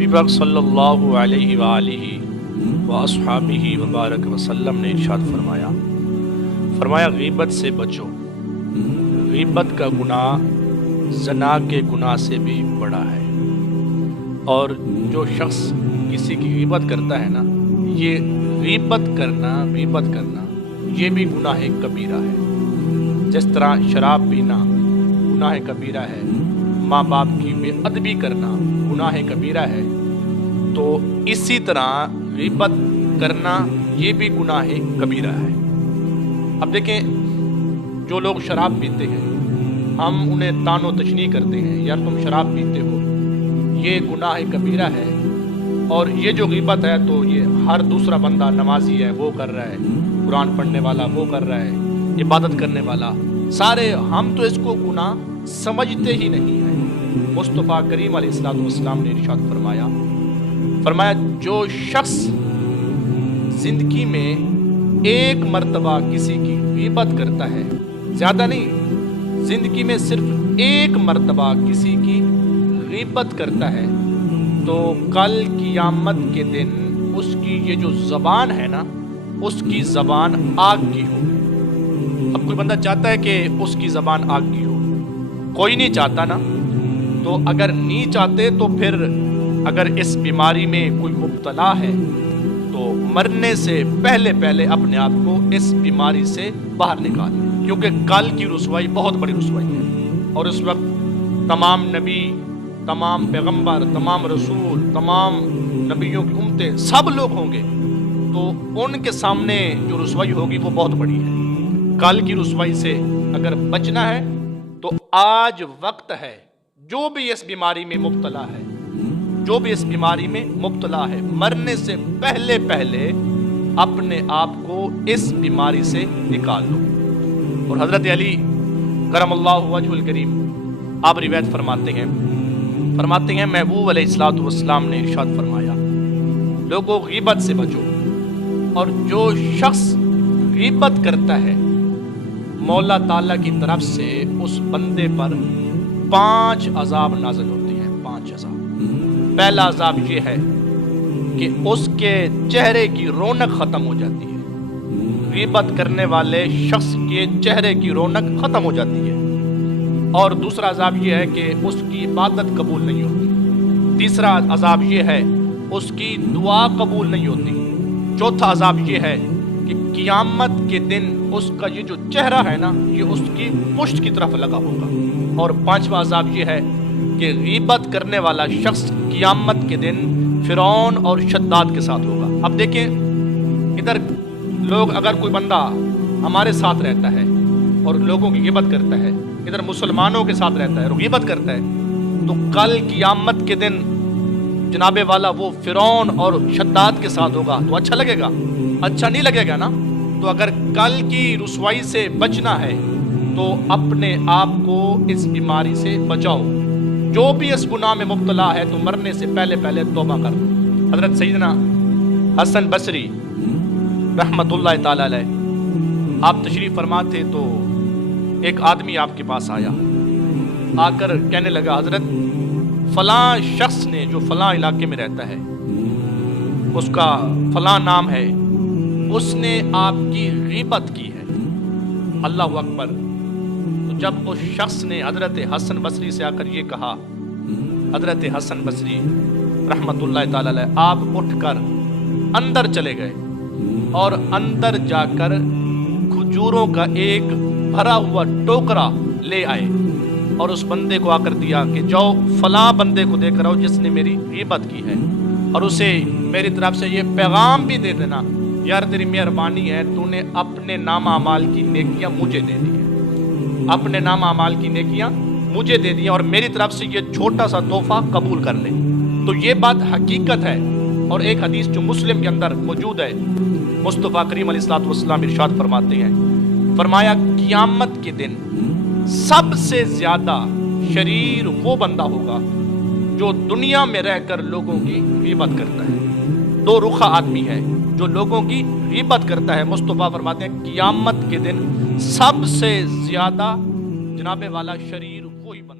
نبی پاک صلی اللہ علیہ وآلہ واصحابہ وبارک وسلم نے ارشاد فرمایا غیبت سے بچو، غیبت کا گناہ زنا کے گناہ سے بھی بڑا ہے، اور جو شخص کسی کی غیبت کرتا ہے نا، یہ غیبت کرنا یہ بھی گناہ کبیرہ ہے۔ جس طرح شراب پینا گناہ کبیرہ ہے، ماں باپ کی بے ادبی کرنا گناہ کبیرہ ہے، تو اسی طرح غیبت کرنا یہ بھی گناہ کبیرہ ہے۔ اب دیکھیں، جو لوگ شراب پیتے ہیں ہم انہیں طعن و تشنیع کرتے ہیں، یار تم شراب پیتے ہو، یہ گناہ کبیرہ ہے۔ اور یہ جو غیبت ہے تو یہ ہر دوسرا بندہ نمازی ہے وہ کر رہا ہے، قرآن پڑھنے والا وہ کر رہا ہے، عبادت کرنے والا، سارے ہم تو اس کو گناہ سمجھتے ہی نہیں ہیں۔ مصطفیٰ کریم علیہ السلام نے ارشاد فرمایا جو شخص زندگی میں ایک مرتبہ کسی کی غیبت کرتا ہے، زیادہ نہیں، زندگی میں صرف ایک مرتبہ کسی کی غیبت کرتا ہے، تو کل قیامت کے دن اس کی یہ جو زبان ہے نا، اس کی زبان آگ کی ہو۔ اب کوئی بندہ چاہتا ہے کہ اس کی زبان آگ کی ہو؟ کوئی نہیں چاہتا نا۔ تو اگر نہیں چاہتے تو پھر اگر اس بیماری میں کوئی مبتلا ہے تو مرنے سے پہلے اپنے آپ کو اس بیماری سے باہر نکال، کیونکہ کل کی رسوائی بہت بڑی رسوائی ہے، اور اس وقت تمام نبی، تمام پیغمبر، تمام رسول، تمام نبیوں کی امتیں سب لوگ ہوں گے، تو ان کے سامنے جو رسوائی ہوگی وہ بہت بڑی ہے۔ کل کی رسوائی سے اگر بچنا ہے تو آج وقت ہے، جو بھی اس بیماری میں مبتلا ہے، مرنے سے پہلے اپنے آپ کو اس بیماری سے نکال لو۔ اور حضرت علی کرم اللہ وجہ الکریم آپ روایت فرماتے ہیں محبوب علیہ السلام نے ارشاد فرمایا، لوگوں غیبت سے بچو، اور جو شخص غیبت کرتا ہے مولا تعالیٰ کی طرف سے اس بندے پر 5 عذاب نازل ہوتے ہیں، 5 عذاب۔ پہلا عذاب یہ ہے کہ اس کے چہرے کی رونق ختم ہو جاتی ہے، غیبت کرنے والے شخص کے چہرے کی رونق ختم ہو جاتی ہے۔ اور دوسرا عذاب یہ ہے کہ اس کی عبادت قبول نہیں ہوتی۔ تیسرا عذاب یہ ہے اس کی دعا قبول نہیں ہوتی۔ چوتھا عذاب یہ ہے کہ قیامت کے دن اس کا یہ جو چہرہ ہے نا، یہ اس کی پشت کی طرف لگا ہوگا۔ اور 5واں عذاب یہ ہے کہ غیبت کرنے والا شخص قیامت کے دن فرعون اور شداد کے ساتھ ہوگا۔ اب دیکھیں، ادھر لوگ، اگر کوئی بندہ ہمارے ساتھ رہتا ہے اور لوگوں کی غیبت کرتا ہے، ادھر مسلمانوں کے ساتھ رہتا ہے اور غیبت کرتا ہے، تو کل قیامت کے دن جناب والا وہ فرعون اور شداد کے ساتھ ہوگا، تو اچھا لگے گا؟ اچھا نہیں لگے گا نا۔ تو اگر کل کی رسوائی سے بچنا ہے تو اپنے آپ کو اس بیماری سے بچاؤ۔ جو بھی اس گناہ میں مبتلا ہے تو مرنے سے پہلے توبہ کر دو۔ حضرت سیدنا حسن بصری رحمت اللہ تعالی علیہ آپ تشریف فرما تھے، تو ایک آدمی آپ کے پاس آ کر کہنے لگا، حضرت فلاں شخص نے جو فلاں علاقے میں رہتا ہے، اس کا فلاں نام ہے، اس نے آپ کی غیبت کی ہے۔ اللہ اکبر۔ تو جب اس شخص نے حضرت حسن بصری سے آ کر یہ کہا، حضرت حسن بصری رحمت اللہ تعالی علیہ آپ اٹھ کر اندر چلے گئے، اور اندر جا کر کھجوروں کا ایک بھرا ہوا ٹوکرا لے آئے، اور اس بندے کو آ کر دیا کہ جاؤ فلاں بندے کو دے کر آؤ جس نے میری غیبت کی ہے، اور اسے میری طرف سے یہ پیغام بھی دے دینا، یار تیری مہربانی ہے، تو نے اپنے نام اعمال کی نیکیاں مجھے دے دی ہیں، اپنے نام اعمال کی نیکیاں مجھے دے دی ہیں، اور میری طرف سے یہ چھوٹا سا تحفہ قبول کر لے۔ تو یہ بات حقیقت ہے، اور ایک حدیث جو مسلم کے اندر موجود ہے، مصطفیٰ کریم علیہ السلام ارشاد فرماتے ہیں، فرمایا قیامت کے دن سب سے زیادہ شریر وہ بندہ ہوگا جو دنیا میں رہ کر لوگوں کی غیبت کرتا ہے۔ 2 رخا آدمی ہے جو لوگوں کی غیبت کرتا ہے۔ مصطفیٰ فرماتے ہیں قیامت کے دن سب سے زیادہ جناب والا شریر وہی بندہ